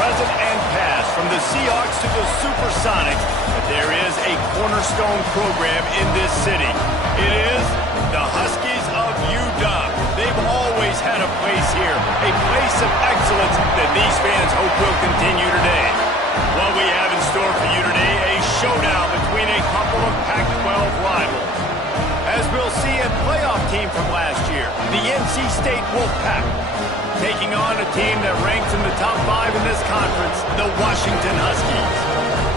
present and past, from the Seahawks to the Supersonics, but there is a cornerstone program in this city. It is the Huskies of UW. They've always had a place here, a place of excellence that these fans hope will continue today. What we have in store for you today, a showdown between a couple of Pac-12 rivals. As we'll see a playoff team from last year, the NC State Wolfpack, taking on a team that ranks in the top 5 in this conference, the Washington Huskies.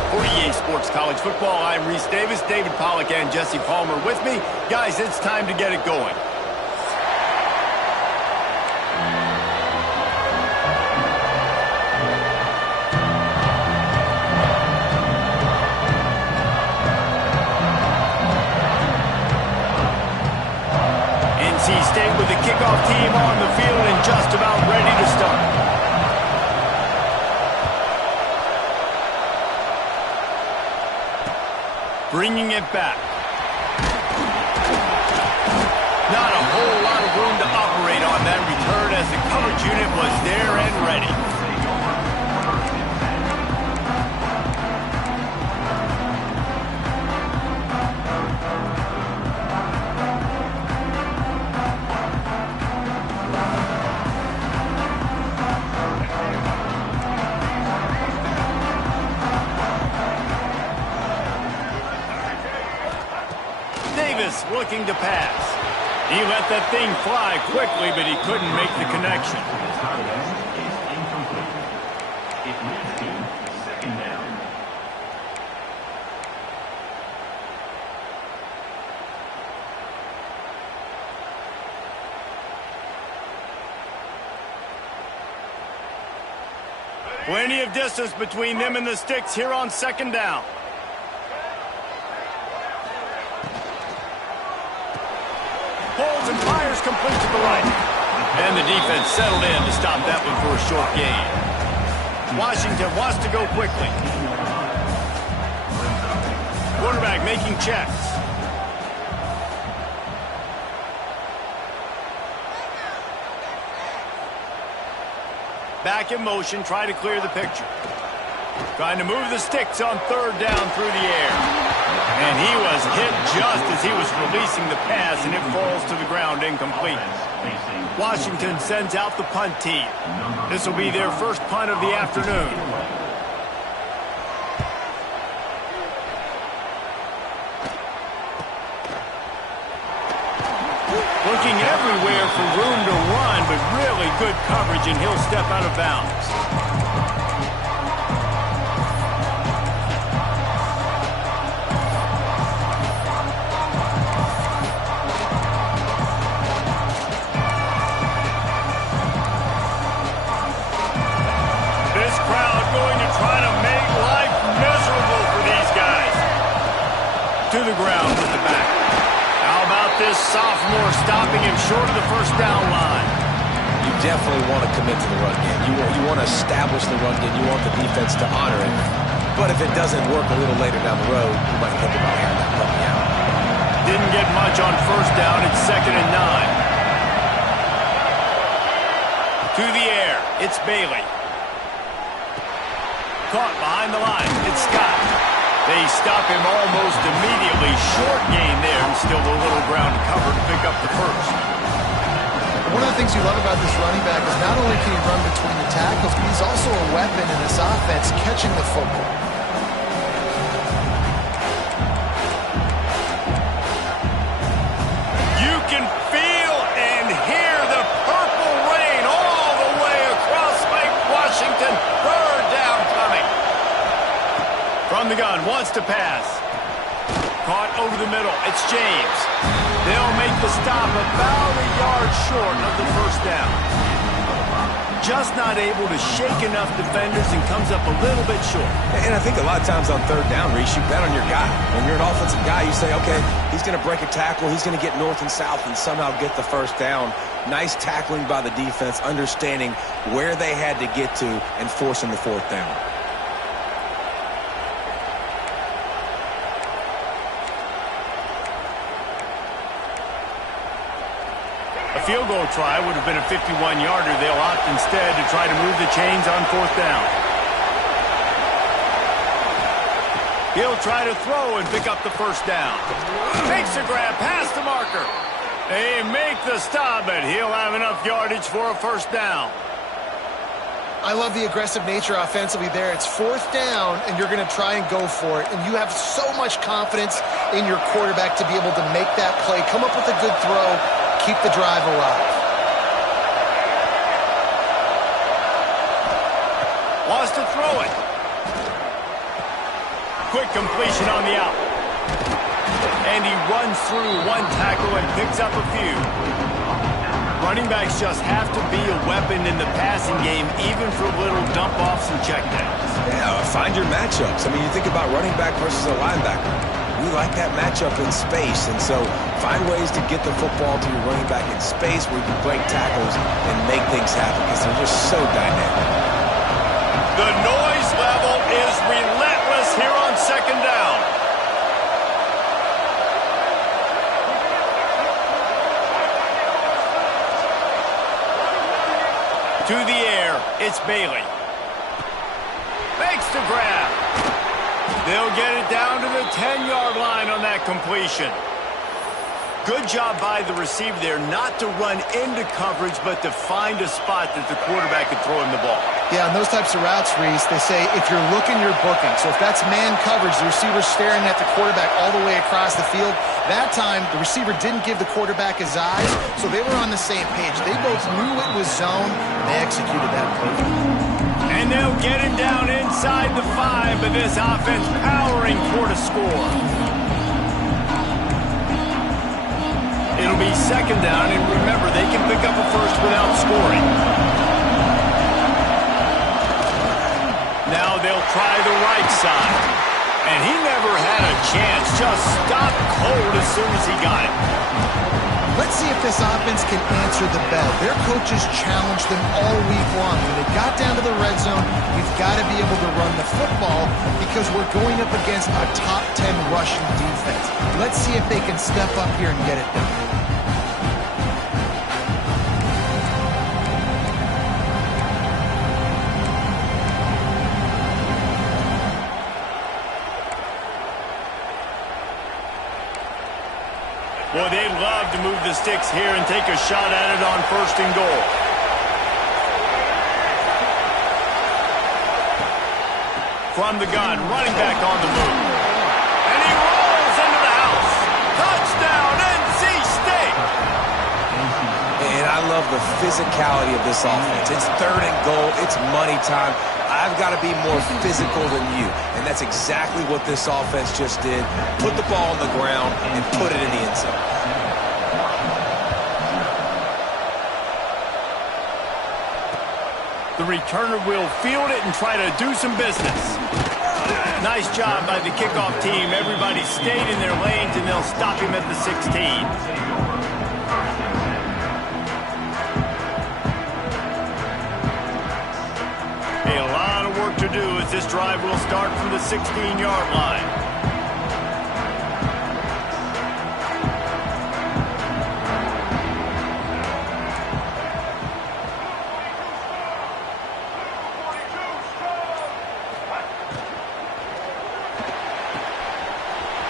For EA Sports College Football, I'm Reese Davis, David Pollack, and Jesse Palmer with me. Guys, it's time to get it going. NC State with the kickoff team on the field and just about ready to start. Bringing it back. Not a whole lot of room to operate on that return as the coverage unit was there and ready. Looking to pass. He let that thing fly quickly, but he couldn't make the connection. Second down. Plenty of distance between them and the sticks here on second down. Pulls and fires complete to the right. And the defense settled in to stop that one for a short gain. Washington wants to go quickly. Quarterback making checks. Back in motion, try to clear the picture. Trying to move the sticks on third down through the air. And he was hit just as he was releasing the pass, and it falls to the ground incomplete. Washington sends out the punt team. This will be their first punt of the afternoon. Looking everywhere for room to run, but really good coverage, and he'll step out of bounds. To the ground with the back. How about this sophomore stopping him short of the first down line? You definitely want to commit to the run game. You want to establish the run game. You want the defense to honor it. But if it doesn't work a little later down the road, you might think about having that puppy out. Didn't get much on first down. It's 2nd and 9. To the air. It's Bailey. Caught behind the line. It's Scott. They stop him almost immediately. Short gain there, and still a little ground to cover to pick up the first. One of the things you love about this running back is not only can he run between the tackles, but he's also a weapon in this offense catching the football. You can feel and hear the purple rain all the way across Lake Washington. Third down coming. From the gun, wants to pass. Caught over the middle. It's James. They'll make the stop about a yard short of the first down. Just not able to shake enough defenders and comes up a little bit short. And I think a lot of times on third down, Reese, you bet on your guy. When you're an offensive guy, you say, okay, he's going to break a tackle. He's going to get north and south and somehow get the first down. Nice tackling by the defense, understanding where they had to get to and forcing the fourth down. A field goal try would have been a 51-yarder. They'll opt instead to try to move the chains on 4th down. He'll try to throw and pick up the 1st down. Takes a grab past the marker. They make the stop, but he'll have enough yardage for a 1st down. I love the aggressive nature offensively there. It's 4th down, and you're going to try and go for it. And you have so much confidence in your quarterback to be able to make that play, come up with a good throw, keep the drive alive. Wants to throw it. Quick completion on the out. And he runs through one tackle and picks up a few. Running backs just have to be a weapon in the passing game, even for little dump-offs and checkdowns. Yeah, find your matchups. I mean, you think about running back versus a linebacker. We like that matchup in space, and so find ways to get the football to your running back in space where you can break tackles and make things happen because they're just so dynamic. The noise level is relentless here on 2nd down. To the air, it's Bailey. Makes the grab. They'll get it down to the 10-yard line on that completion. Good job by the receiver there not to run into coverage, but to find a spot that the quarterback could throw him the ball. Yeah, and those types of routes, Reese, they say if you're looking, you're booking. So if that's man coverage, the receiver's staring at the quarterback all the way across the field. That time, the receiver didn't give the quarterback his eyes, so they were on the same page. They both knew it was zone, and they executed that perfectly. And they'll get him down inside the 5, but this offense powering toward a score. It'll be 2nd down, and remember, they can pick up a 1st without scoring. Now they'll try the right side. And he never had a chance, just stopped cold as soon as he got it. Let's see if this offense can answer the bell. Their coaches challenged them all week long. When they got down to the red zone, we've got to be able to run the football because we're going up against a top 10 rushing defense. Let's see if they can step up here and get it done. Boy, they'd love to move the sticks here and take a shot at it on 1st and goal. From the gun, running back on the move. And he rolls into the house. Touchdown, NC State! And I love the physicality of this offense. It's 3rd and goal. It's money time. I've got to be more physical than you. And that's exactly what this offense just did. Put the ball on the ground and put it in the end zone. The returner will field it and try to do some business. Nice job by the kickoff team. Everybody stayed in their lanes, and they'll stop him at the 16. To do as this drive will start from the 16-yard line.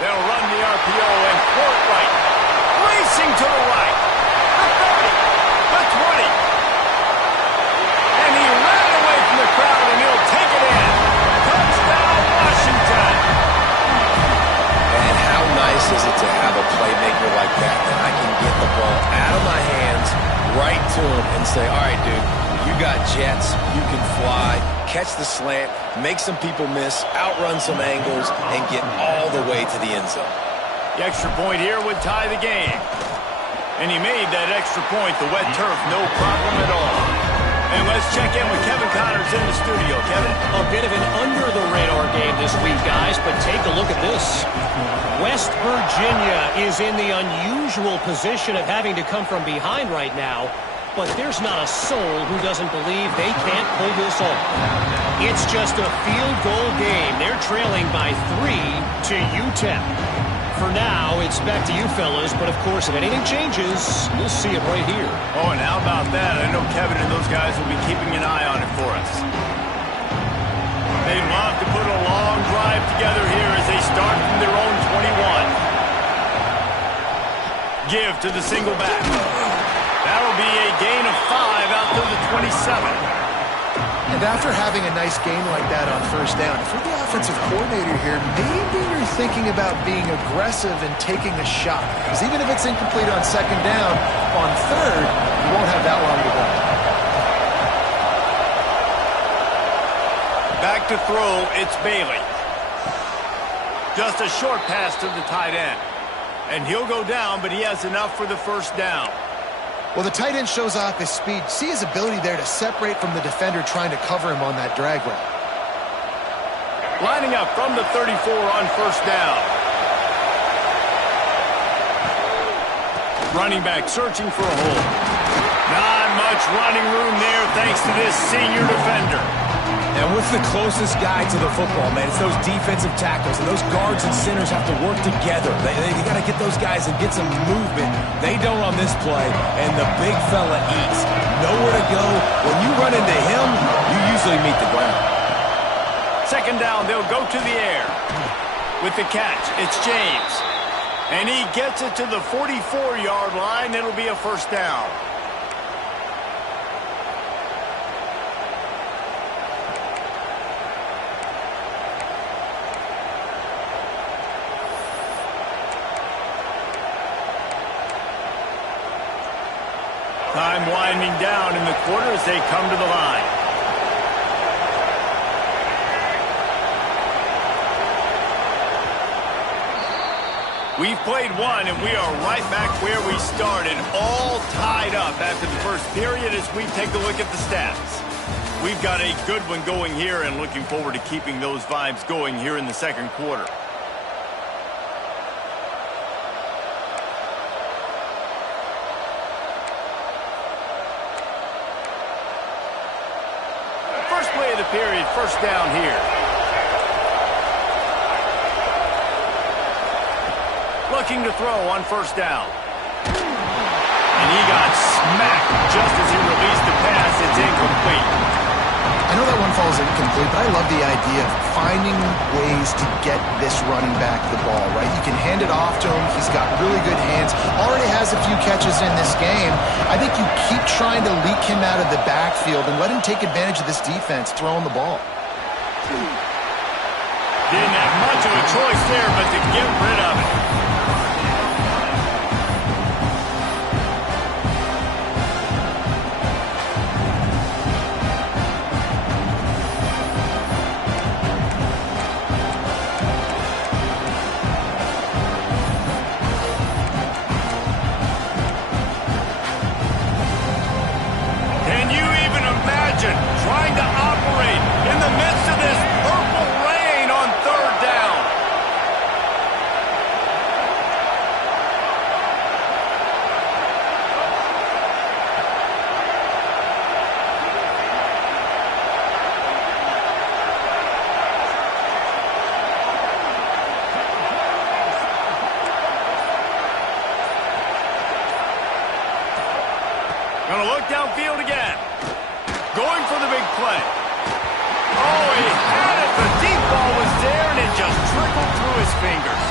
They'll run the RPO and throw it right. Racing to the right. The 30. The 20. And he ran away from the crowd, and he'll take it in. Touchdown, Washington. And how nice is it to have a playmaker like that I can get the ball out of my hands right to him and say, all right, dude, you got jets, you can fly, catch the slant, make some people miss, outrun some angles, and get all the way to the end zone. The extra point here would tie the game. And he made that extra point, the wet turf, no problem at all. And let's check in with Kevin Connors in the studio. Kevin? A bit of an under-the-radar game this week, guys, but take a look at this. West Virginia is in the unusual position of having to come from behind right now, but there's not a soul who doesn't believe they can't pull this off. It's just a field goal game. They're trailing by 3 to UTEP. for now, it's back to you fellas. But, of course, if anything changes, you'll see it right here. Oh, and how about that? I know Kevin and those guys will be keeping an eye on it for us. They'd love to put a long drive together here as they start from their own 21. Give to the single back. That'll be a gain of 5 out to the 27. And after having a nice game like that on first down, if you're the offensive coordinator here, maybe you're thinking about being aggressive and taking a shot. Because even if it's incomplete on second down, on third, you won't have that long to go. Back to throw, it's Bailey. Just a short pass to the tight end. And he'll go down, but he has enough for the first down. Well, the tight end shows off his speed. See his ability there to separate from the defender trying to cover him on that drag route. Lining up from the 34 on first down. Running back searching for a hole. Not much running room there thanks to this senior defender. And with the closest guy to the football, man, it's those defensive tackles, and those guards and centers have to work together. They got to get those guys and get some movement. They don't on this play, and the big fella eats. Nowhere to go. When you run into him, you usually meet the ground. Second down, they'll go to the air. With the catch, it's James. And he gets it to the 44-yard line. It'll be a first down. Time winding down in the quarter as they come to the line. We've played one, and we are right back where we started, all tied up after the first period as we take a look at the stats. We've got a good one going here and looking forward to keeping those vibes going here in the second quarter. First play of the period, first down here. Looking to throw on first down. And he got smacked just as he released the pass. It's incomplete. I know that one falls incomplete, but I love the idea of finding ways to get this running back the ball, right? You can hand it off to him. He's got really good hands. Already has a few catches in this game. I think you keep trying to leak him out of the backfield and let him take advantage of this defense throwing the ball. Didn't have much of a choice there, but to get rid of it. Trying to operate in the midst of this purple rain on third down. Gonna look downfield again. Going for the big play. Oh, he had it. The deep ball was there, and it just trickled through his fingers.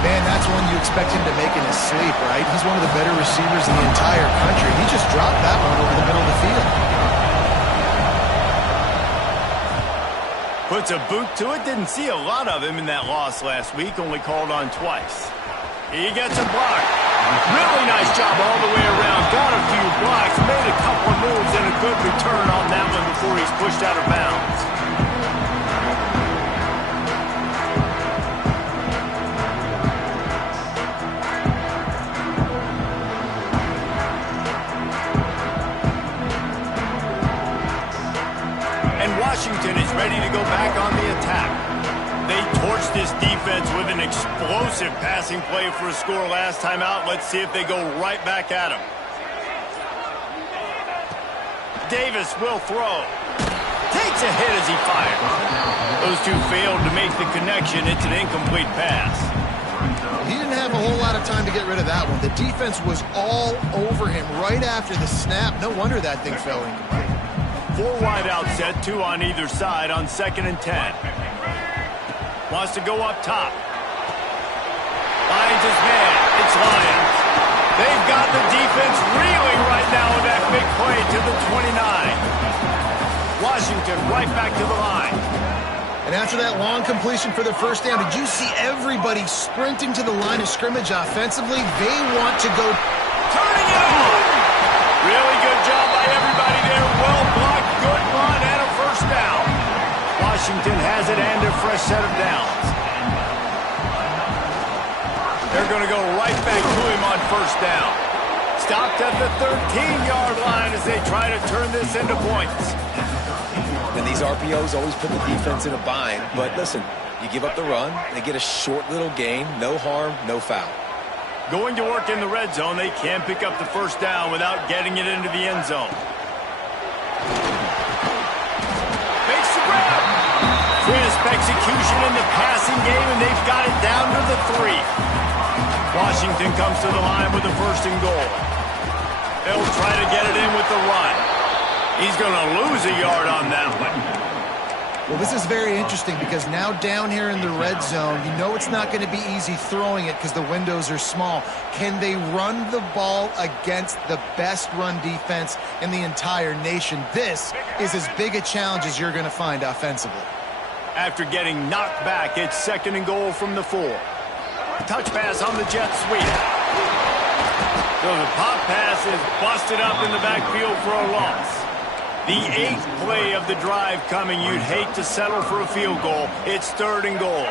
Man, that's one you expect him to make in his sleep, right? He's one of the better receivers in the entire country. He just dropped that one over the middle of the field. Puts a boot to it. Didn't see a lot of him in that loss last week. Only called on twice. He gets a block. Really nice job all the way around. Got a few blocks, made a couple of moves, and a good return on that one before he's pushed out of bounds. And Washington is ready to go back on the attack. They torched this defense with an explosive passing play for a score last time out. Let's see if they go right back at him. Davis will throw. Takes a hit as he fires. Those two failed to make the connection. It's an incomplete pass. He didn't have a whole lot of time to get rid of that one. The defense was all over him right after the snap. No wonder that thing fell incomplete. 4 wide out set, 2 on either side on 2nd and 10. Wants to go up top. Finds his man. It's Lions. They've got the defense reeling right now with that big play to the 29. Washington right back to the line. And after that long completion for the first down, did you see everybody sprinting to the line of scrimmage offensively? They want to go. Turning it on. Really good job by everybody there. Well blocked, good run, and a first down. Washington has it and a fresh set of downs. They're going to go right back to him on first down. Stopped at the 13-yard line as they try to turn this into points. And these RPOs always put the defense in a bind. But listen, you give up the run, they get a short little gain, no harm, no foul. Going to work in the red zone, they can't pick up the first down without getting it into the end zone. Makes the grab. Crisp execution in the passing game, and they've got it down to the 3. Washington comes to the line with a 1st and goal. They'll try to get it in with the run. He's going to lose a yard on that one. Well, this is very interesting because now down here in the red zone, you know it's not going to be easy throwing it because the windows are small. Can they run the ball against the best run defense in the entire nation? This is as big a challenge as you're going to find offensively. After getting knocked back, it's 2nd and goal from the 4. Touch pass on the jet sweep. So the pop pass is busted up in the backfield for a loss. The 8th play of the drive coming. You'd hate to settle for a field goal. It's 3rd and goal.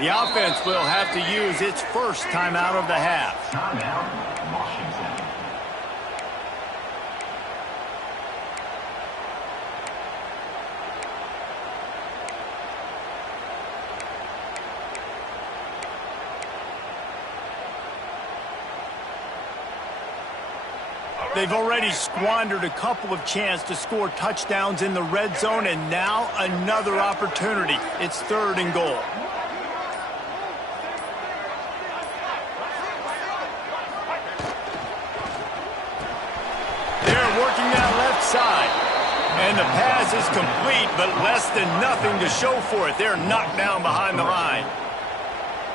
The offense will have to use its first timeout of the half. Timeout, Washington. They've already squandered a couple of chances to score touchdowns in the red zone, and now another opportunity. It's 3rd and goal. They're working that left side. And the pass is complete, but less than nothing to show for it. They're knocked down behind the line.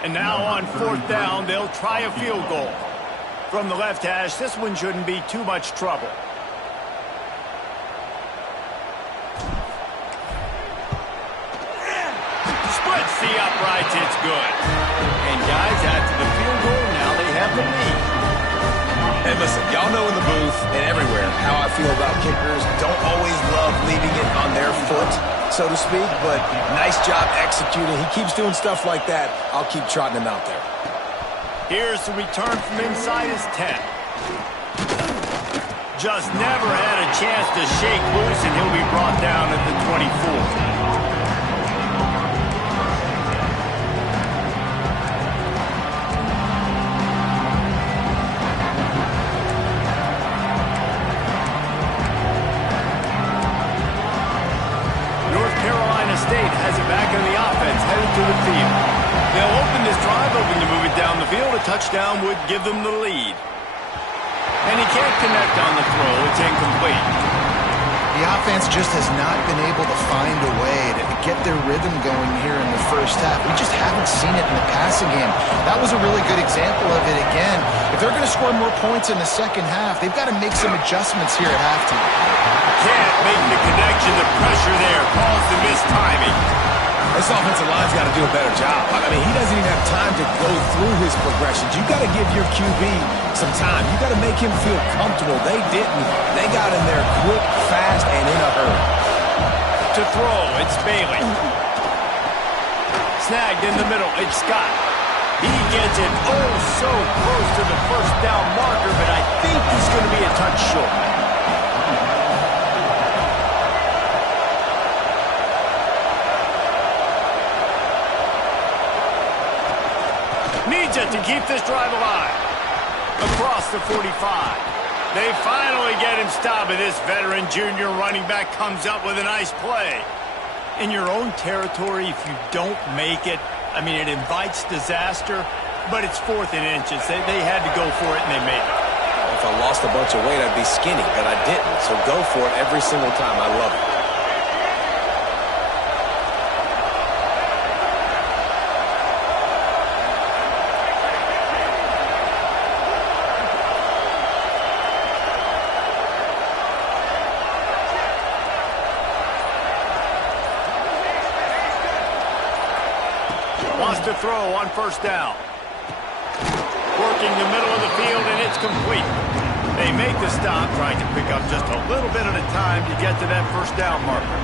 And now on 4th down, they'll try a field goal. From the left hash, this one shouldn't be too much trouble. Splits the uprights, it's good. And guys, after the field goal, now they have the lead. And listen, y'all know in the booth and everywhere how I feel about kickers. Don't always love leaving it on their foot, so to speak, but nice job executing. He keeps doing stuff like that. I'll keep trotting him out there. Here's the return from inside his 10. Just never had a chance to shake loose, and he'll be brought down at the 24. State has it back in the offense, headed to the field. They'll open this drive, hoping to move it down the field. A touchdown would give them the lead. And he can't connect on the throw. It's incomplete. The offense just has not been able to find a way to get their rhythm going here in the first half. We just haven't seen it in the passing game. That was a really good example of it again. If they're going to score more points in the second half, they've got to make some adjustments here at halftime. Can't make the connection. The pressure there caused the missed timing. This offensive line's got to do a better job. I mean, he doesn't even have time to go through his progressions. You got to give your QB some time. You got to make him feel comfortable. They didn't. They got in there quick, fast, and in a hurry. To throw, it's Bailey. Snagged in the middle, it's Scott. He gets it oh so close to the first down marker, but I think he's going to be a touch short. needs it to keep this drive alive. Across the 45. They finally get him stopped, and this veteran junior running back comes up with a nice play. In your own territory, if you don't make it, I mean, it invites disaster, but it's 4th and inches. They had to go for it, and they made it. If I lost a bunch of weight, I'd be skinny, but I didn't. So go for it every single time. I love it. Wants to throw on 1st down. Working the middle of the field, and it's complete. They make the stop, trying to pick up just a little bit at a time to get to that 1st down marker.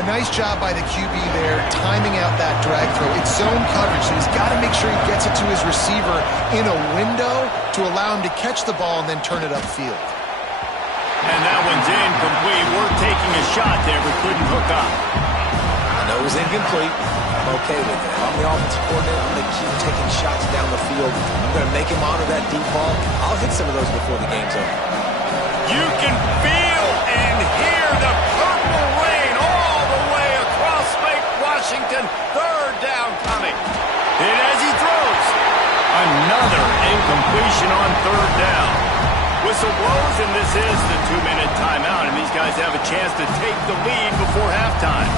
A nice job by the QB there, timing out that drag throw. It's zone coverage, so he's got to make sure he gets it to his receiver in a window to allow him to catch the ball and then turn it upfield. And that one's incomplete. We're taking a shot there, but couldn't hook up. I know it was incomplete. I'm okay with it. If I'm the offensive coordinator, I'm going to keep taking shots down the field. I'm going to make him honor that deep ball. I'll hit some of those before the game's over. You can feel and hear the purple rain all the way across Lake Washington. 3rd down coming. And as he throws, another incompletion on 3rd down. Whistle blows, and this is the 2-minute timeout, and these guys have a chance to take the lead before halftime.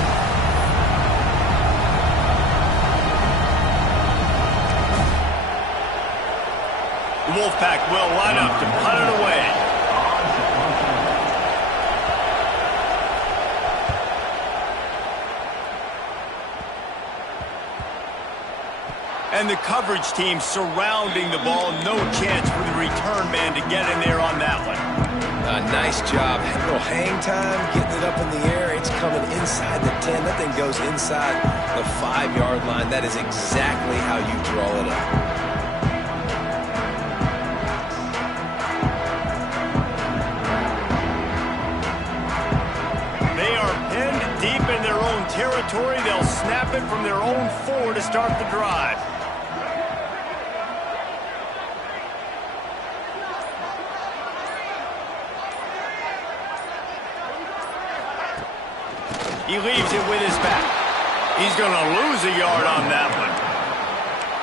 The Wolfpack will line up to punt it away. And the coverage team surrounding the ball. No chance for the return man to get in there on that one. Nice job. A little hang time, getting it up in the air. It's coming inside the 10. That thing goes inside the 5-yard line. That is exactly how you draw it up. Deep in their own territory, they'll snap it from their own 4 to start the drive. He leaves it with his back. He's going to lose a yard on that one.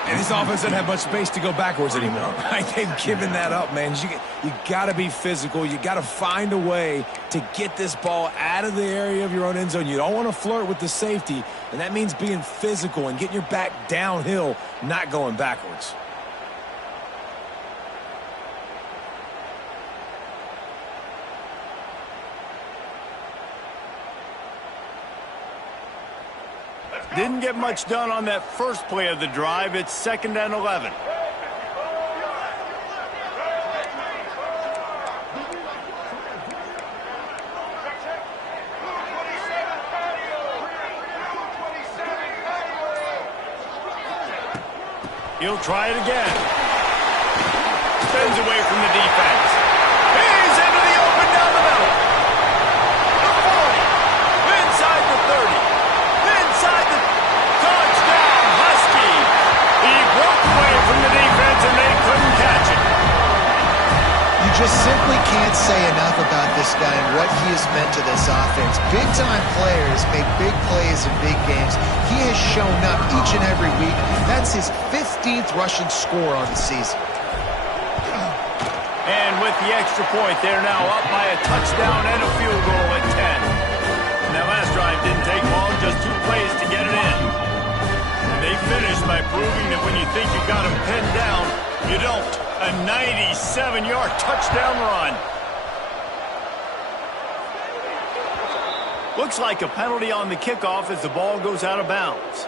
And this offense doesn't have much space to go backwards anymore. Right? They've given that up, man. You got to be physical. You got to find a way to get this ball out of the area of your own end zone. You don't want to flirt with the safety, and that means being physical and getting your back downhill, not going backwards. Didn't get much done on that first play of the drive. It's 2nd and 11. He'll try it again. Spins away from the defense. He's into the open down the middle. The 40. Inside the 30. Inside the touchdown, Husky. He broke away from the defense and they couldn't catch it. You just simply can't say enough about this guy and what he has meant to this offense. Big-time players make big plays in big games. He has shown up each and every week. That's his 15th rushing score on the season. And with the extra point, they're now up by a touchdown and a field goal at 10. And that last drive didn't take long, just 2 plays to get it in. And they finished by proving that when you think you got them pinned down, you don't. A 97-yard touchdown run. Looks like a penalty on the kickoff as the ball goes out of bounds.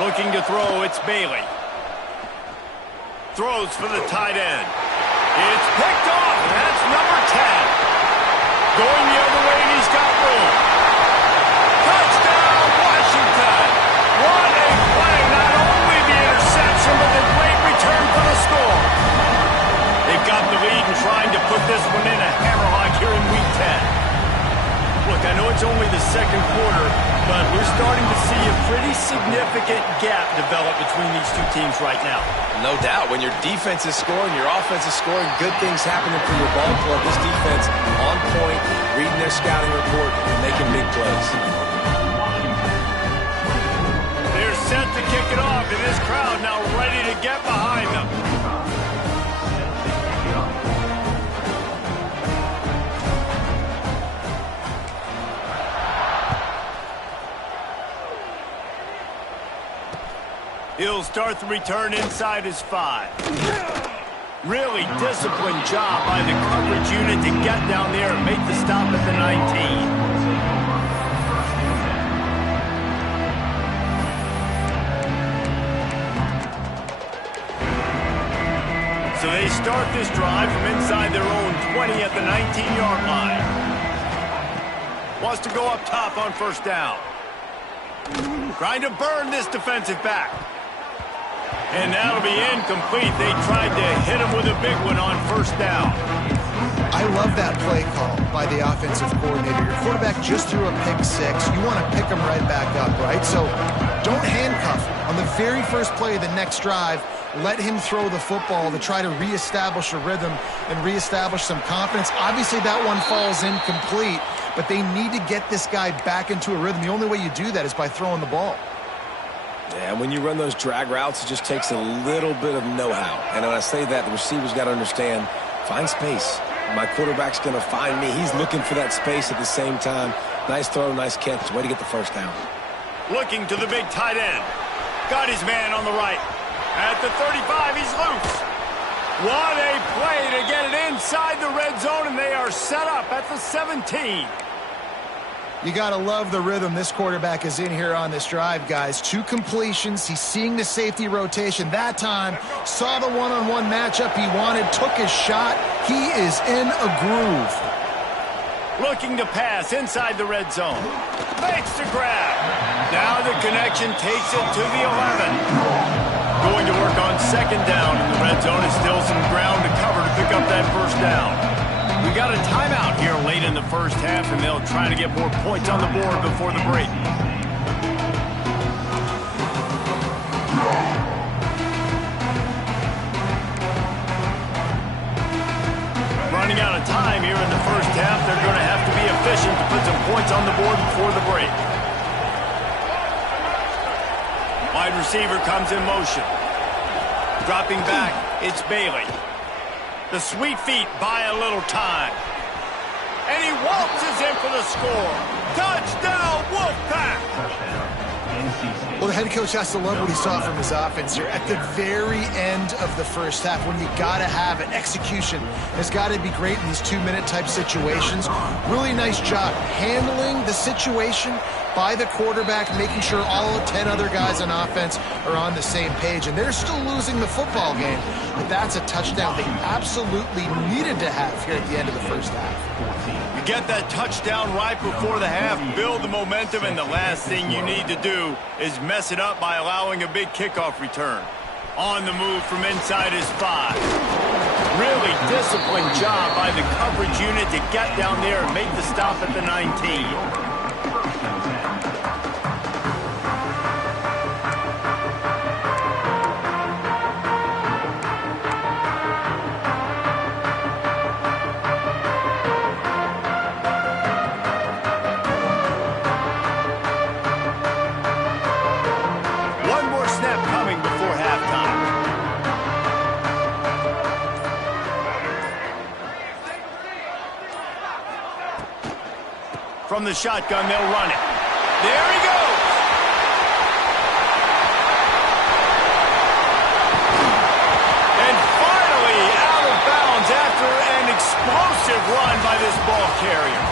Looking to throw, it's Bailey. Throws for the tight end. It's picked off, and that's number 10. Going the other way, and he's got room. Touchdown, Washington. What a play. Not only the interception, but the great return for the score. They've got the lead and trying to put this one in a hammerlock here in Week 10. Look, I know it's only the second quarter, but we're starting to see a pretty significant gap develop between these two teams right now. No doubt. When your defense is scoring, your offense is scoring, good things happening for your ball club. This defense on point, reading their scouting report, and making big plays. They're set to kick it off, and this crowd now ready to get behind them. He'll start the return inside his 5. Really disciplined job by the coverage unit to get down there and make the stop at the 19. So they start this drive from inside their own 20 at the 19-yard line. Wants to go up top on first down. Trying to burn this defensive back. And that'll be incomplete. They tried to hit him with a big one on first down. I love that play call by the offensive coordinator. Your quarterback just threw a pick 6. You want to pick him right back up, right? So don't handcuff him. On the very first play of the next drive, let him throw the football to try to reestablish a rhythm and reestablish some confidence. Obviously, that one falls incomplete, but they need to get this guy back into a rhythm. The only way you do that is by throwing the ball. Yeah, and when you run those drag routes, it just takes a little bit of know-how. And when I say that, the receiver's got to understand, find space. My quarterback's going to find me. He's looking for that space at the same time. Nice throw, nice catch. Way to get the first down. Looking to the big tight end. Got his man on the right. At the 35, he's loose. What a play to get it inside the red zone, and they are set up at the 17. You got to love the rhythm this quarterback is in here on this drive, guys. 2 completions. He's seeing the safety rotation. That time, saw the one-on-one matchup he wanted, took his shot. He is in a groove. Looking to pass inside the red zone. Makes the grab. Now the connection takes it to the 11. Going to work on second down in the red zone. Is still some ground to cover to pick up that first down. We got a timeout here late in the first half, and they'll try to get more points on the board before the break. Running out of time here in the first half. They're going to have to be efficient to put some points on the board before the break. Wide receiver comes in motion. Dropping back, it's Bailey. The sweet feet buy a little time. And he waltzes in for the score. Touchdown, Wolfpack! Well, the head coach has to love what he saw from his offense here. At the very end of the first half, when you got to have it, execution has got to be great in these 2-minute type situations. Really nice job handling the situation by the quarterback, making sure all 10 other guys on offense are on the same page. And they're still losing the football game, but that's a touchdown they absolutely needed to have here at the end of the first half. You get that touchdown right before the half, build the momentum, and the last thing you need to do is mess it up by allowing a big kickoff return. On the move from inside his 5. Really disciplined job by the coverage unit to get down there and make the stop at the 19. From the shotgun, they'll run it. There he goes. And finally out of bounds after an explosive run by this ball carrier.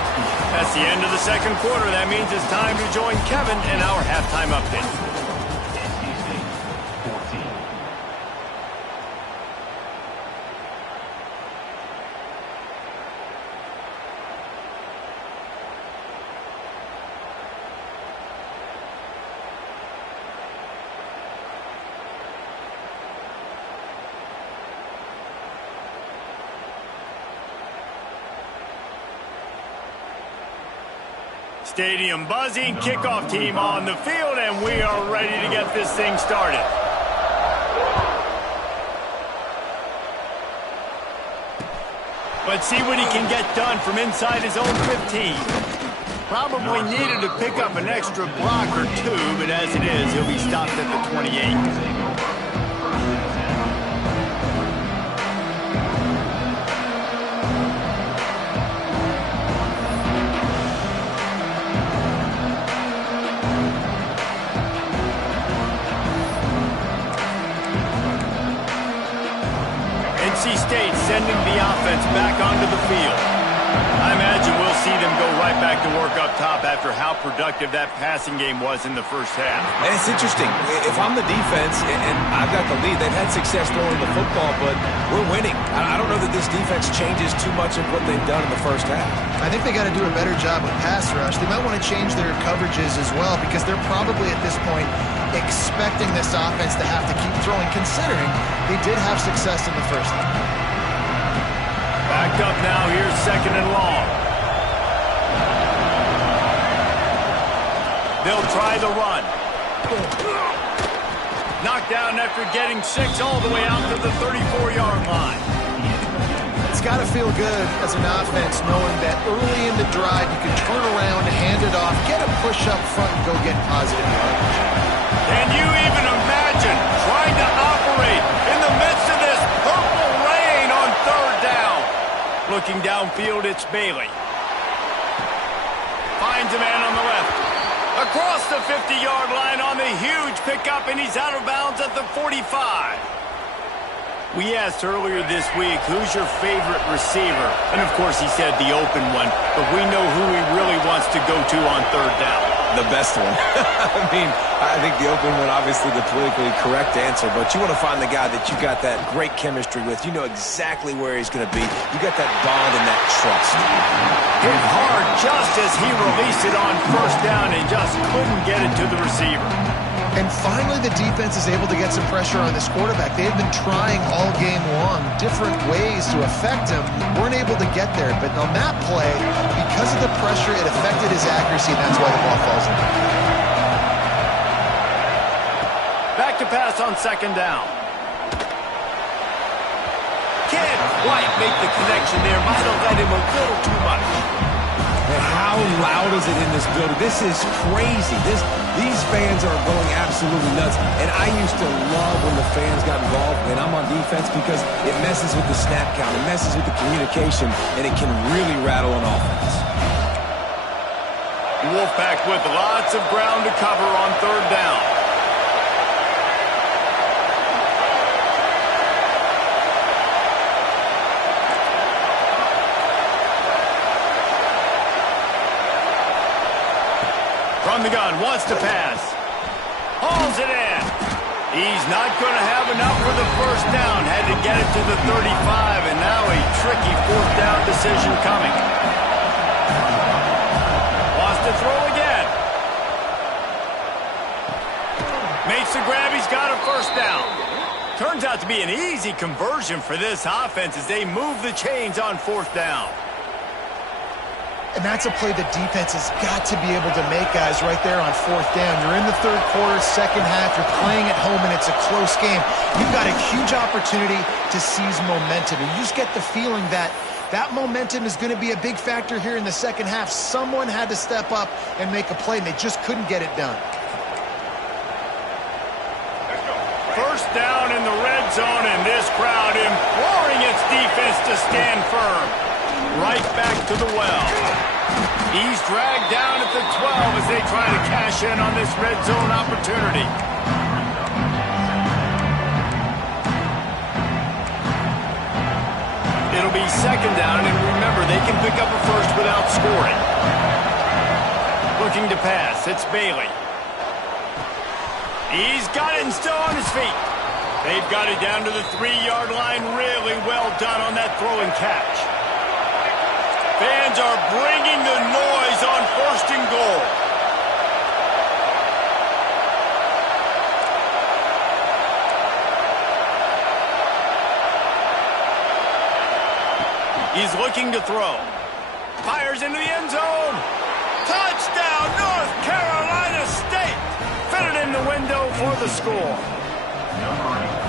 That's the end of the second quarter. That means it's time to join Kevin in our halftime update. Stadium buzzing, kickoff team on the field, and we are ready to get this thing started. Let's see what he can get done from inside his own 15. Probably needed to pick up an extra block or two, but as it is, he'll be stopped at the 28. NC State sending the offense back onto the field. I imagine we'll see them go right back to work up top after how productive that passing game was in the first half. And it's interesting. If I'm the defense and I've got the lead, they've had success throwing the football, but we're winning. I don't know that this defense changes too much of what they've done in the first half. I think they got to do a better job with pass rush. They might want to change their coverages as well because they're probably at this point expecting this offense to have to keep throwing, considering they did have success in the first half. Backed up now, here's 2nd and long. They'll try the run. Knocked down after getting 6 all the way out to the 34-yard line. It's got to feel good as an offense knowing that early in the drive you can turn around, hand it off, get a push up front, and go get positive yardage. Can you even imagine trying to operate in the midst of this purple rain on 3rd down? Looking downfield, it's Bailey. Finds a man on the left. Across the 50-yard line on the huge pickup, and he's out of bounds at the 45. We asked earlier this week, who's your favorite receiver? And, of course, he said the open one, but we know who he really wants to go to on 3rd down. The best one. I mean, I think the open one, obviously the politically correct answer, but you want to find the guy that you got that great chemistry with. You know exactly where he's going to be. You got that bond and that trust. Hit hard just as he released it on 1st down and just couldn't get it to the receiver. And finally, the defense is able to get some pressure on this quarterback. They have been trying all game long different ways to affect him. Weren't able to get there. But on that play, because of the pressure, it affected his accuracy, and that's why the ball falls in. Back to pass on 2nd down. Can't quite make the connection there. Might have let him a little too much. And how loud is it in this building? This is crazy. These fans are going absolutely nuts. And I used to love when the fans got involved, and I'm on defense because it messes with the snap count. It messes with the communication, and it can really rattle an offense. Wolfpack with lots of ground to cover on 3rd down. From the gun, wants to pass. Hauls it in. He's not going to have enough for the 1st down. Had to get it to the 35, and now a tricky 4th down decision coming. Wants to throw again. Makes the grab. He's got a 1st down. Turns out to be an easy conversion for this offense as they move the chains on 4th down. And that's a play the defense has got to be able to make, guys, right there on 4th down. You're in the 3rd quarter, 2nd half. You're playing at home, and it's a close game. You've got a huge opportunity to seize momentum. And you just get the feeling that that momentum is going to be a big factor here in the 2nd half. Someone had to step up and make a play, and they just couldn't get it done. 1st down in the red zone, and this crowd imploring its defense to stand firm. Right back to the well. He's dragged down at the 12 as they try to cash in on this red zone opportunity. It'll be 2nd down, and remember, they can pick up a 1st without scoring. Looking to pass, it's Bailey. He's got it and still on his feet. They've got it down to the 3-yard line. Really well done on that throw and catch. Fans are bringing the noise on 1st and goal. He's looking to throw. Fires into the end zone. Touchdown, North Carolina State! Fitted in the window for the score.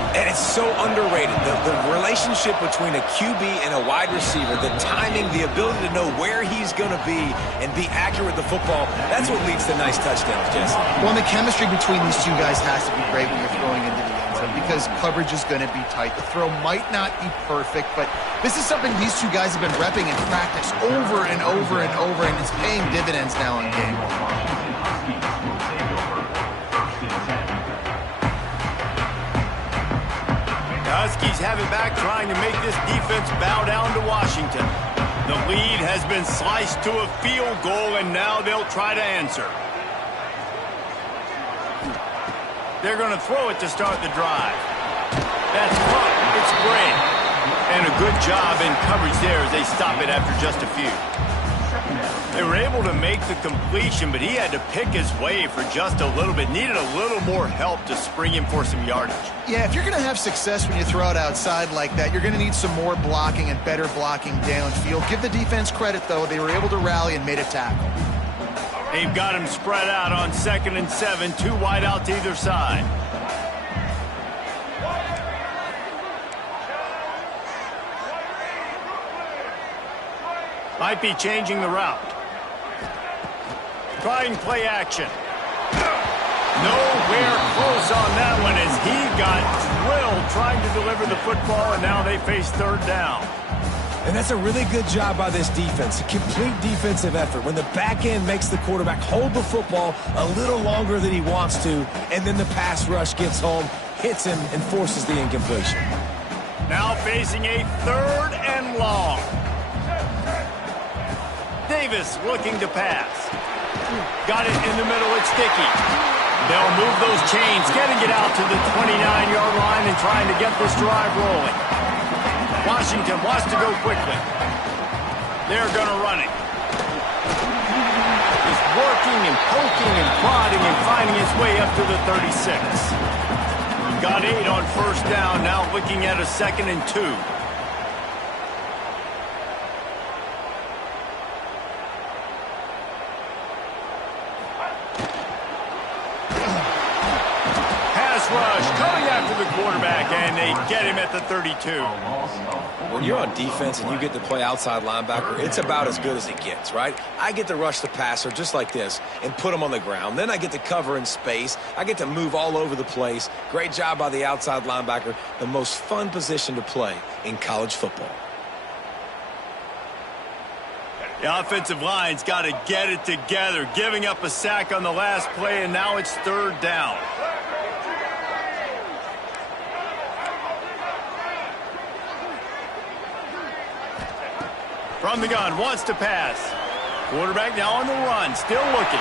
And it's so underrated. The relationship between a QB and a wide receiver, the timing, the ability to know where he's going to be and be accurate with the football, that's what leads to nice touchdowns, Jesse. Well, the chemistry between these two guys has to be great when you're throwing into the end zone because coverage is going to be tight. The throw might not be perfect, but this is something these two guys have been repping in practice over and over and over, and it's paying dividends now in game. Huskies have it back, trying to make this defense bow down to Washington. The lead has been sliced to a field goal, and now they'll try to answer. They're going to throw it to start the drive. That's caught. It's great. And a good job in coverage there as they stop it after just a few. They were able to make the completion, but he had to pick his way for just a little bit. Needed a little more help to spring him for some yardage. Yeah, if you're going to have success when you throw it outside like that, you're going to need some more blocking and better blocking downfield. Give the defense credit, though. They were able to rally and made a tackle. They've got him spread out on 2nd and 7, 2 wide out to either side. Might be changing the route. Trying play action. Nowhere close on that one as he got drilled trying to deliver the football, and now they face 3rd down. And that's a really good job by this defense. A complete defensive effort. When the back end makes the quarterback hold the football a little longer than he wants to, and then the pass rush gets home, hits him, and forces the incompletion. Now facing a 3rd and long. Davis looking to pass. Got it in the middle. It's Dickey. They'll move those chains, getting it out to the 29-yard line and trying to get this drive rolling. Washington wants to go quickly. They're going to run it. Just working and poking and prodding and finding his way up to the 36. Got 8 on 1st down, now looking at a 2nd and 2. Rush coming after the quarterback, and they get him at the 32. When you're on defense and you get to play outside linebacker, it's about as good as it gets, right? I get to rush the passer just like this and put him on the ground. Then I get to cover in space. I get to move all over the place. Great job by the outside linebacker. The most fun position to play in college football. The offensive line's got to get it together, giving up a sack on the last play, and now it's 3rd down. From the gun, wants to pass. Quarterback now on the run, still looking.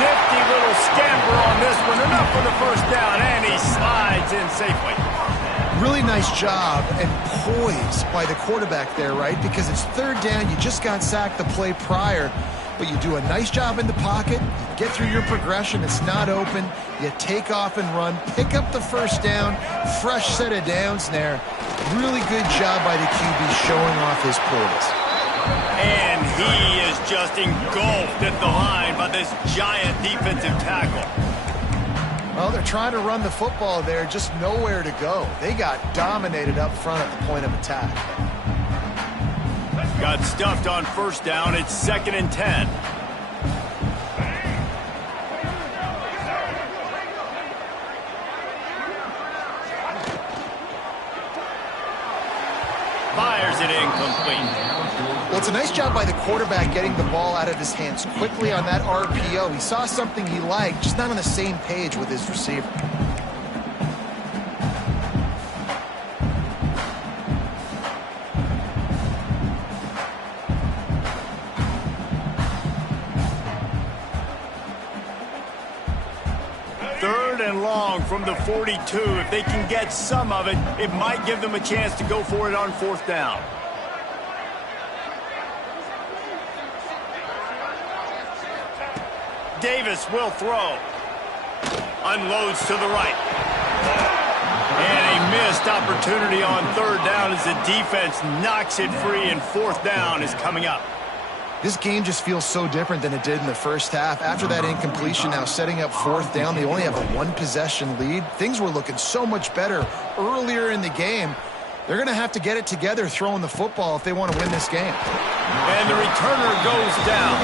Nifty little scamper on this one, enough for the 1st down, and he slides in safely. Really nice job and poise by the quarterback there, right? Because it's 3rd down, you just got sacked the play prior, but you do a nice job in the pocket, you get through your progression, it's not open, you take off and run, pick up the 1st down, fresh set of downs there. Really good job by the QB showing off his poise. And he is just engulfed at the line by this giant defensive tackle. Well, they're trying to run the football there, just nowhere to go. They got dominated up front at the point of attack. Got stuffed on 1st down. It's 2nd and 10. Fires it incomplete. Well, it's a nice job by the quarterback getting the ball out of his hands quickly on that RPO. He saw something he liked, just not on the same page with his receiver. From the 42, if they can get some of it, it might give them a chance to go for it on 4th down. Davis will throw. Unloads to the right. And a missed opportunity on 3rd down as the defense knocks it free, and 4th down is coming up. This game just feels so different than it did in the first half. After that incompletion, now setting up fourth down, they only have a one-possession lead. Things were looking so much better earlier in the game. They're going to have to get it together throwing the football if they want to win this game. And the returner goes down.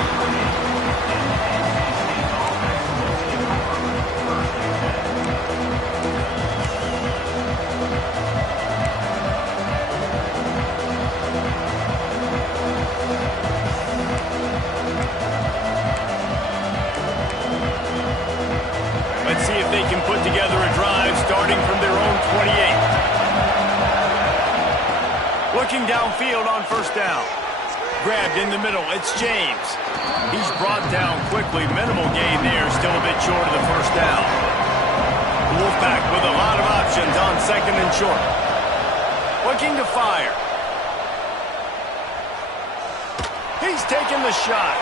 Let's see if they can put together a drive starting from their own 28. Looking downfield on first down. Grabbed in the middle. It's James. He's brought down quickly. Minimal gain there. Still a bit short of the first down. Wolfpack with a lot of options on second and short. Looking to fire. He's taking the shot.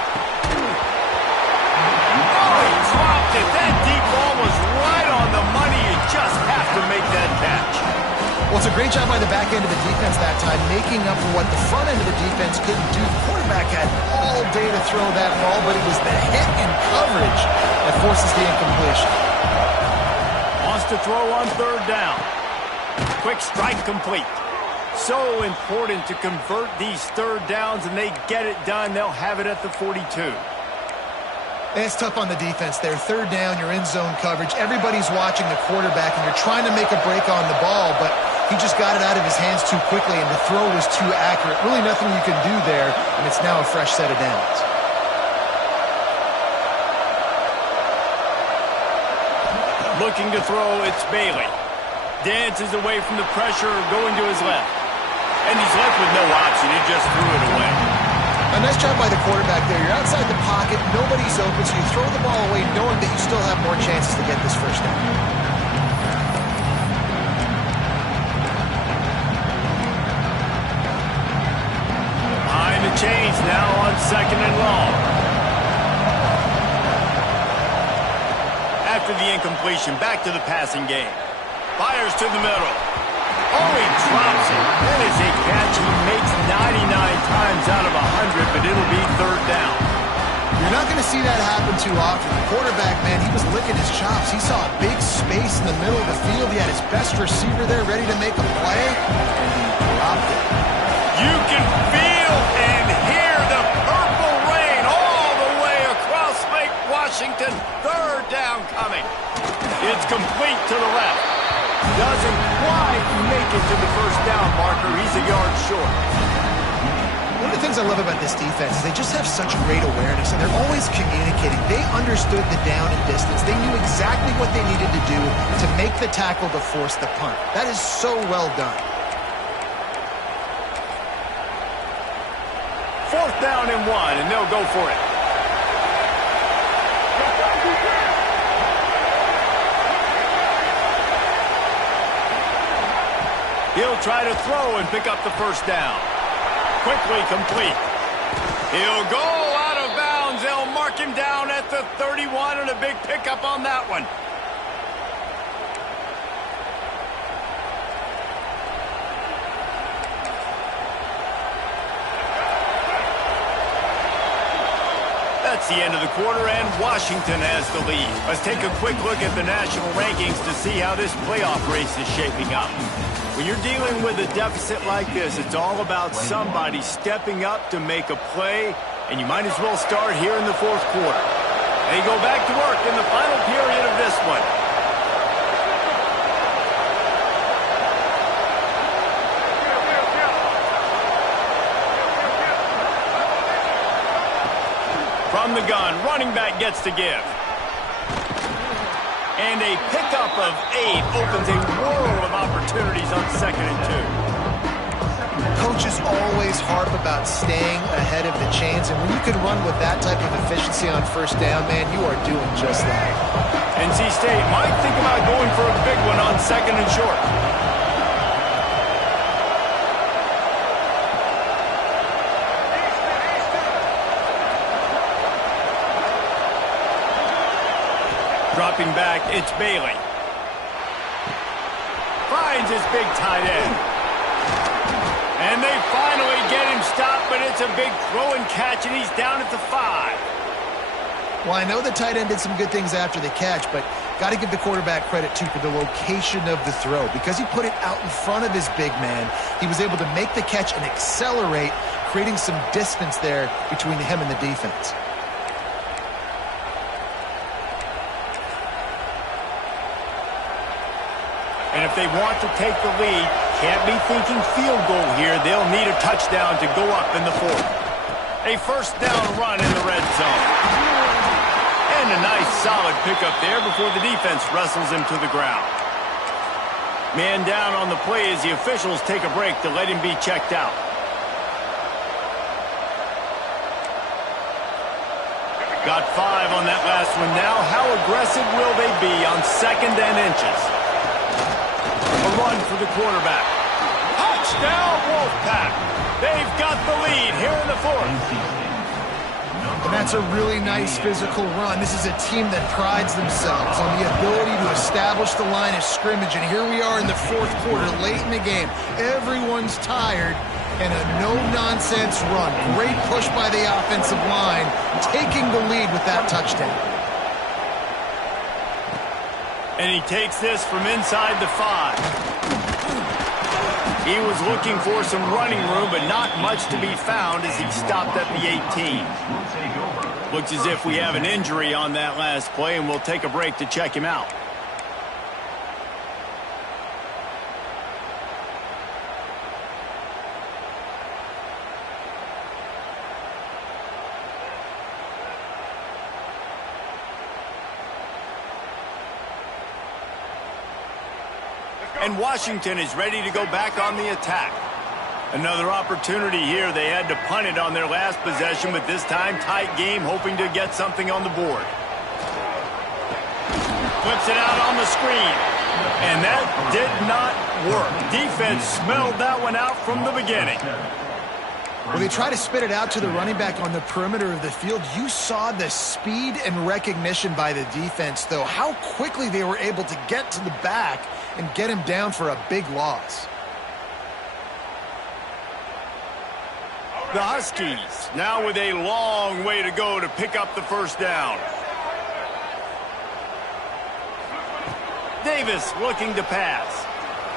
Oh, he dropped it. That deep ball was right on the money. You just have to make that catch. Well, it's a great job by the back end of the defense that time, making up for what the front end of the defense couldn't do. The quarterback had all day to throw that ball, but it was the hit and coverage that forces the incompletion. Wants to throw on third down. Quick strike complete. So important to convert these third downs, and they get it done. They'll have it at the 42. And it's tough on the defense there. Third down, you're in zone coverage. Everybody's watching the quarterback, and you're trying to make a break on the ball, but he just got it out of his hands too quickly, and the throw was too accurate. Really nothing you can do there, and it's now a fresh set of downs. Looking to throw, it's Bailey. Dances away from the pressure, going to his left. And he's left with no option. He just threw it away. A nice job by the quarterback there. You're outside the pocket, nobody's open, so you throw the ball away knowing that you still have more chances to get this first down. Behind the chains now on second and long. After the incompletion, back to the passing game. Fires to the middle. Oh, he drops it. That is a catch he makes 99 times out of 100, but it'll be third down. You're not going to see that happen too often. The quarterback, man, he was licking his chops. He saw a big space in the middle of the field. He had his best receiver there ready to make a play, and he dropped it. You can feel and hear the purple rain all the way across Lake Washington. Third down coming. It's complete to the left. Doesn't quite make it to the first down marker. He's a yard short. One of the things I love about this defense is they just have such great awareness, and they're always communicating. They understood the down and distance. They knew exactly what they needed to do to make the tackle to force the punt. That is so well done. Fourth down and one, and they'll go for it. He'll try to throw and pick up the first down. Quickly complete. He'll go out of bounds. They'll mark him down at the 31, and a big pickup on that one. That's the end of the quarter, and Washington has the lead. Let's take a quick look at the national rankings to see how this playoff race is shaping up. When you're dealing with a deficit like this, it's all about somebody stepping up to make a play, and you might as well start here in the fourth quarter. They go back to work in the final period of this one. From the gun, running back gets to give. And a pickup of 8 opens a world of opportunities on second and 2. Coaches always harp about staying ahead of the chains, and when you can run with that type of efficiency on first down, man, you are doing just that. NC State might think about going for a big one on second and short. Dropping back, it's Bailey. Finds his big tight end. And they finally get him stopped, but and it's a big throw and catch, and he's down at the 5. Well, I know the tight end did some good things after the catch, but got to give the quarterback credit, too, for the location of the throw. Because he put it out in front of his big man, he was able to make the catch and accelerate, creating some distance there between him and the defense. And if they want to take the lead, can't be thinking field goal here. They'll need a touchdown to go up in the 4th. A first down run in the red zone. And a nice solid pickup there before the defense wrestles him to the ground. Man down on the play as the officials take a break to let him be checked out. Got 5 on that last one now. How aggressive will they be on 2nd and inches? A run for the quarterback. Touchdown, Wolfpack. They've got the lead here in the 4th. And that's a really nice physical run. This is a team that prides themselves on the ability to establish the line of scrimmage. And here we are in the 4th quarter, late in the game. Everyone's tired, and a no-nonsense run. Great push by the offensive line, taking the lead with that touchdown. And he takes this from inside the 5. He was looking for some running room, but not much to be found as he stopped at the 18. Looks as if we have an injury on that last play, and we'll take a break to check him out. And Washington is ready to go back on the attack. Another opportunity here. They had to punt it on their last possession, but this time tight game, hoping to get something on the board. Flips it out on the screen. And that did not work. Defense smelled that one out from the beginning. Well, they try to spit it out to the running back on the perimeter of the field. You saw the speed and recognition by the defense, though. How quickly they were able to get to the back and get him down for a big loss. The Huskies now with a long way to go to pick up the first down. Davis looking to pass.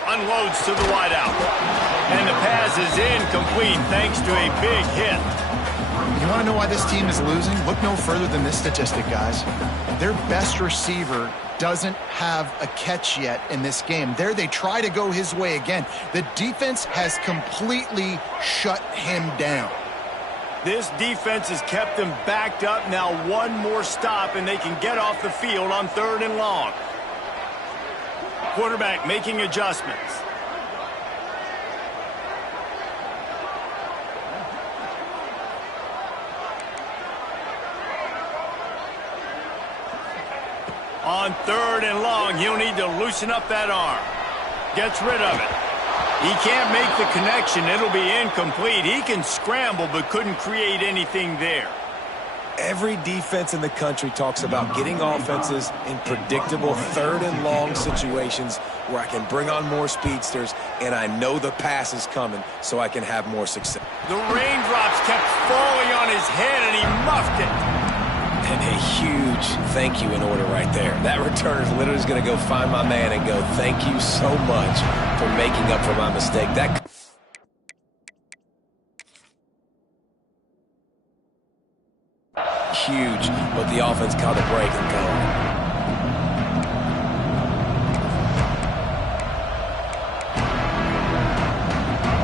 Unloads to the wideout. And the pass is incomplete thanks to a big hit. You want to know why this team is losing? Look no further than this statistic, guys. Their best receiver doesn't have a catch yet in this game. There they try to go his way again. The defense has completely shut him down. This defense has them them backed up. Now one more stop and they can get off the field on 3rd and long. Quarterback making adjustments. On 3rd and long, he'll need to loosen up that arm. Gets rid of it. He can't make the connection. It'll be incomplete. He can scramble, but couldn't create anything there. Every defense in the country talks about getting offenses in predictable 3rd and long situations where I can bring on more speedsters and I know the pass is coming so I can have more success. The raindrops kept falling on his head and he muffed it. And a huge thank you in order right there. That returner's literally going to go find my man and go, thank you so much for making up for my mistake. That huge, but the offense caught a break and go.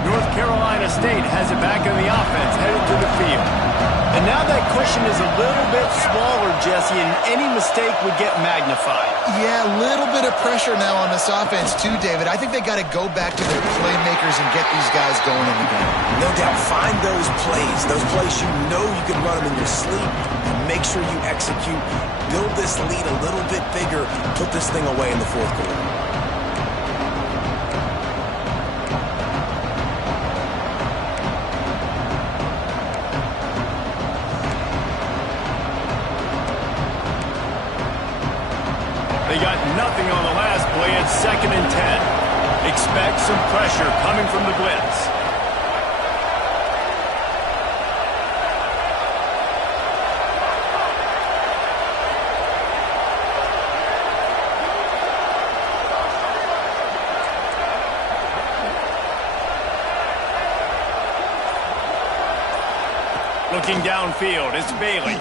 North Carolina State has it back on the offense, headed to the field. And now that cushion is a little bit smaller, Jesse, and any mistake would get magnified. Yeah, a little bit of pressure now on this offense too, David. I think they got to go back to their playmakers and get these guys going in the game. No doubt, find those plays you know you can run them in your sleep, and make sure you execute. Build this lead a little bit bigger, put this thing away in the 4th quarter. They got nothing on the last play at 2nd and 10. Expect some pressure coming from the blitz. Looking downfield, it's Bailey.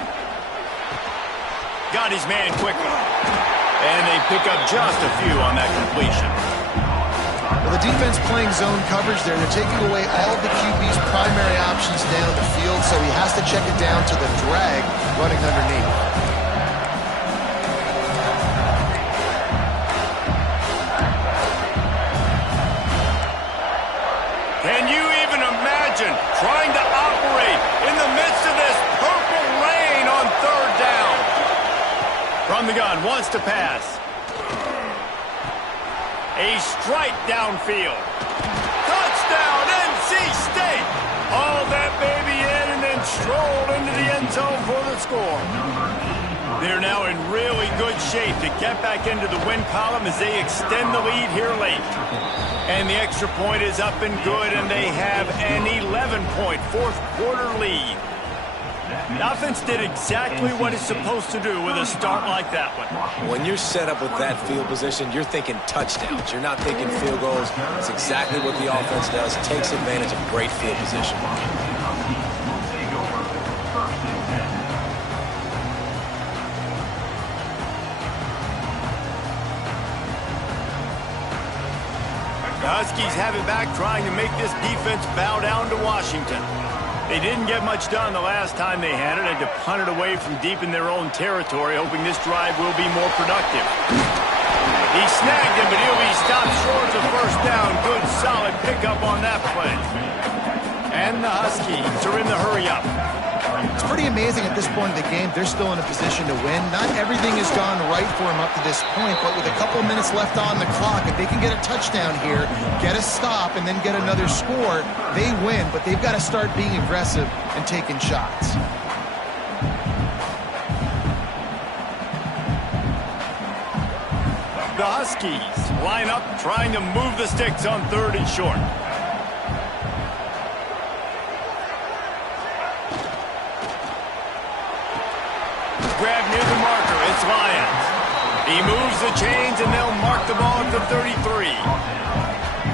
Got his man quickly. And they pick up just a few on that completion. Well, the defense playing zone coverage there. They're taking away all of the QB's primary options down the field, so he has to check it down to the drag running underneath. Can you even imagine trying to operate in the midst of this purple rain on third down? From the gun, wants to pass. A strike downfield. Touchdown, NC State! Hauled that baby in and then strolled into the end zone for the score. They're now in really good shape to get back into the win column as they extend the lead here late. And the extra point is up and good, and they have an 11-point fourth-quarter lead. The offense did exactly what it's supposed to do with a start like that one. When you're set up with that field position, you're thinking touchdowns. You're not thinking field goals. It's exactly what the offense does. Takes advantage of great field position. The Huskies have it back, trying to make this defense bow down to Washington. They didn't get much done the last time they had it, and to punt it away from deep in their own territory, hoping this drive will be more productive. He snagged him, but he'll be stopped short of the first down. Good, solid pickup on that play. And the Huskies are in the hurry-up. It's pretty amazing at this point of the game, they're still in a position to win. Not everything has gone right for them up to this point, but with a couple minutes left on the clock, if they can get a touchdown here, get a stop, and then get another score, they win. But they've got to start being aggressive and taking shots. The Huskies line up, trying to move the sticks on third and short. Grab near the marker, it's Lyons. He moves the chains and they'll mark the ball at the 33.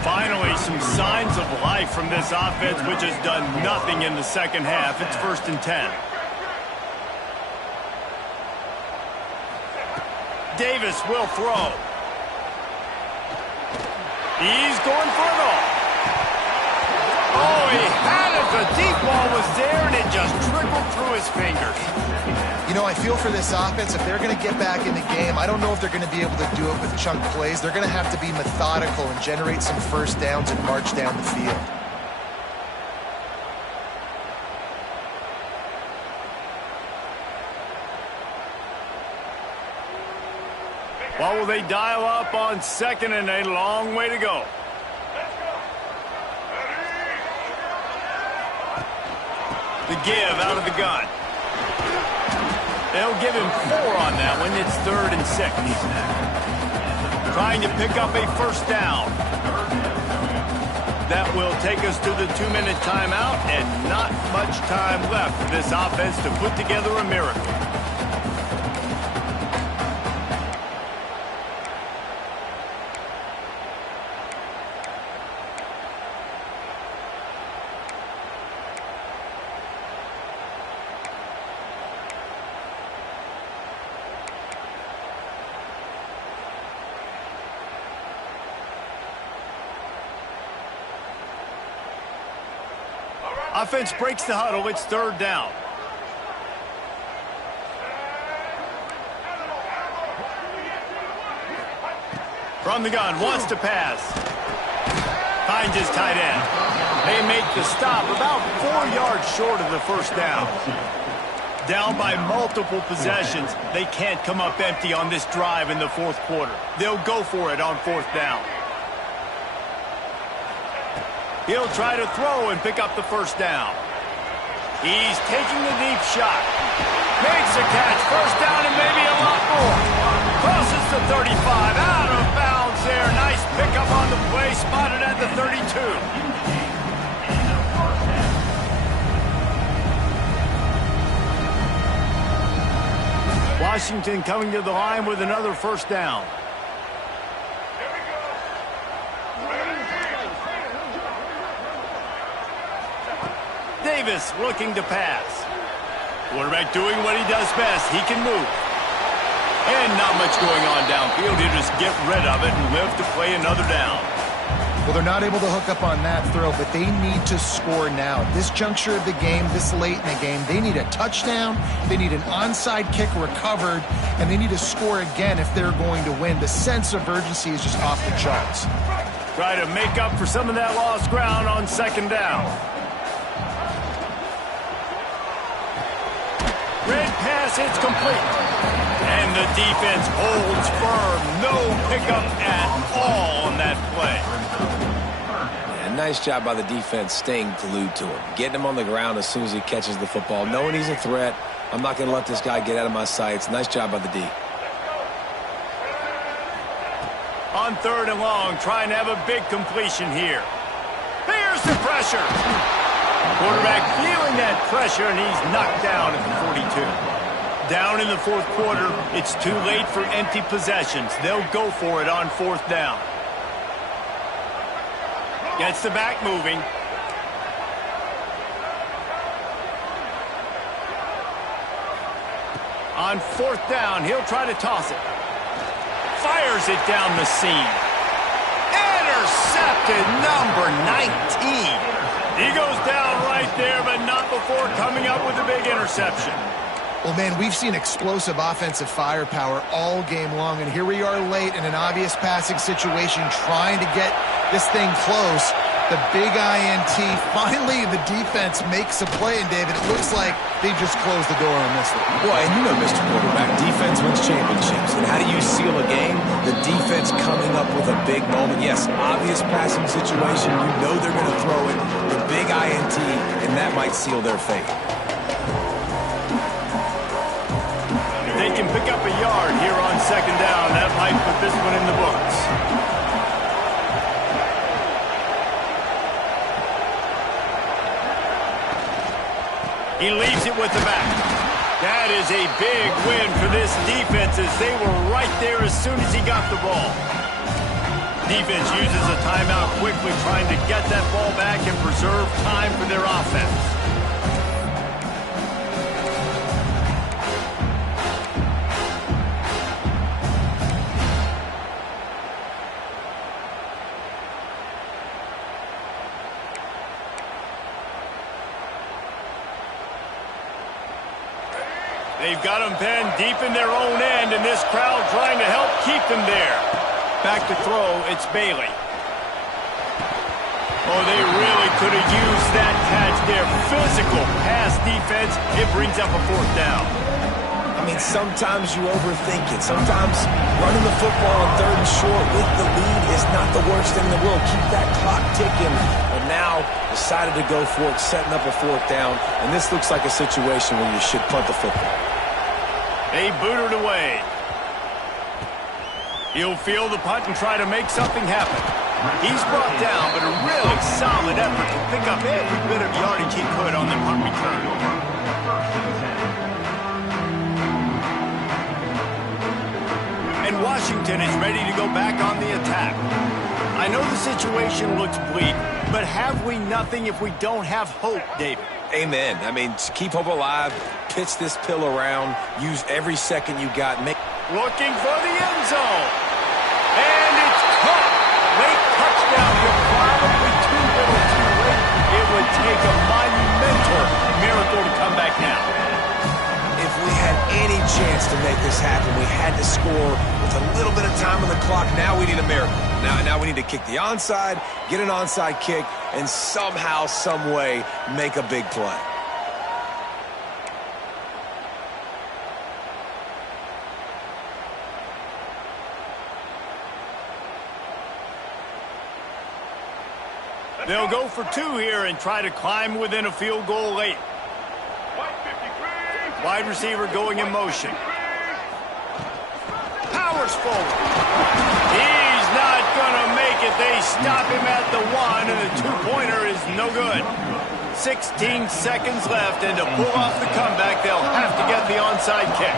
Finally, some signs of life from this offense, which has done nothing in the second half. It's 1st and 10. Davis will throw. He's going for it all. Oh, he had it. The deep ball was there, and it just trickled through his fingers. You know, I feel for this offense, if they're going to get back in the game, I don't know if they're going to be able to do it with chunk plays. They're going to have to be methodical and generate some first downs and march down the field. What will they dial up on second and a long way to go? The give out of the gun. They'll give him 4 on that one. It's 3rd and 6. Trying to pick up a first down. That will take us to the 2-minute timeout, and not much time left for this offense to put together a miracle. Offense breaks the huddle. It's 3rd down. From the gun, wants to pass. Finds his tight end. They make the stop about 4 yards short of the first down. Down by multiple possessions, they can't come up empty on this drive in the 4th quarter. They'll go for it on 4th down. He'll try to throw and pick up the first down. He's taking the deep shot. Makes a catch. First down and maybe a lot more. Crosses the 35. Out of bounds there. Nice pickup on the play. Spotted at the 32. Washington coming to the line with another first down. They Davis looking to pass. Quarterback doing what he does best. He can move. And not much going on downfield. He'll just get rid of it and live to play another down. Well, they're not able to hook up on that throw, but they need to score now. At this juncture of the game, this late in the game, they need a touchdown, they need an onside kick recovered, and they need to score again if they're going to win. The sense of urgency is just off the charts. Try to make up for some of that lost ground on second down. Red pass, it's complete. And the defense holds firm. No pickup at all on that play. Yeah, nice job by the defense staying glued to him. Getting him on the ground as soon as he catches the football. Knowing he's a threat. I'm not going to let this guy get out of my sights. Nice job by the D. On 3rd and long, trying to have a big completion here. Here's the pressure. Quarterback feeling that pressure, and he's knocked down at the 42. Down in the 4th quarter, it's too late for empty possessions. They'll go for it on 4th down. Gets the back moving. On 4th down, he'll try to toss it. Fires it down the seam. Intercepted, number 19. He goes down right there, but not before coming up with a big interception. Well, man, we've seen explosive offensive firepower all game long, and here we are late in an obvious passing situation trying to get this thing close. The big INT, finally the defense makes a play, and David, it looks like they just closed the door on this one. Boy, and you know, Mr. Quarterback, defense wins championships. And how do you seal a game? The defense coming up with a big moment. Yes, obvious passing situation. You know they're going to throw it. The big INT, and that might seal their fate. If they can pick up a yard here on 2nd down, that might put this one in the books. He leaves it with the back. That is a big win for this defense as they were right there as soon as he got the ball. Defense uses a timeout quickly, trying to get that ball back and preserve time for their offense. They've got them pinned deep in their own end, and this crowd trying to help keep them there. Back to throw, it's Bailey. Oh, they really could have used that catch there. Physical pass defense, it brings up a 4th down. I mean, sometimes you overthink it. Sometimes running the football on 3rd and short with the lead is not the worst thing in the world. Keep that clock ticking. But now decided to go for it, setting up a 4th down. And this looks like a situation where you should punt the football. They boot it away. He'll field the punt and try to make something happen. He's brought down, but a really solid effort to pick up every bit of yardage he could on the punt return. And Washington is ready to go back on the attack. I know the situation looks bleak, but have we nothing if we don't have hope, David? Amen. I mean, keep hope alive, pitch this pill around, use every second you got. Looking for the end zone. And it's caught. Late touchdown, but probably too little too late. It would take a monumental miracle to come back now. If we had any chance to make this happen, we had to score with a little bit of time on the clock. Now we need a miracle. Now we need to kick the onside, get an onside kick, and somehow, some way, make a big play. They'll go for 2 here and try to climb within a field goal late. Wide receiver going in motion. Powers forward. He's not going to make it. They stop him at the 1, and the 2-pointer is no good. 16 seconds left, and to pull off the comeback, they'll have to get the onside kick.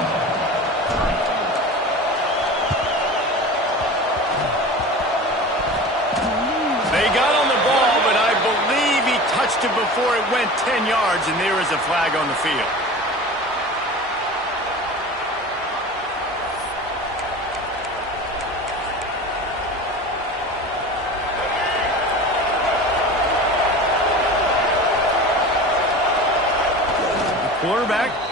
They got on the ball, but I believe he touched touched it before it went 10 yards, and there is a flag on the field. Quarterback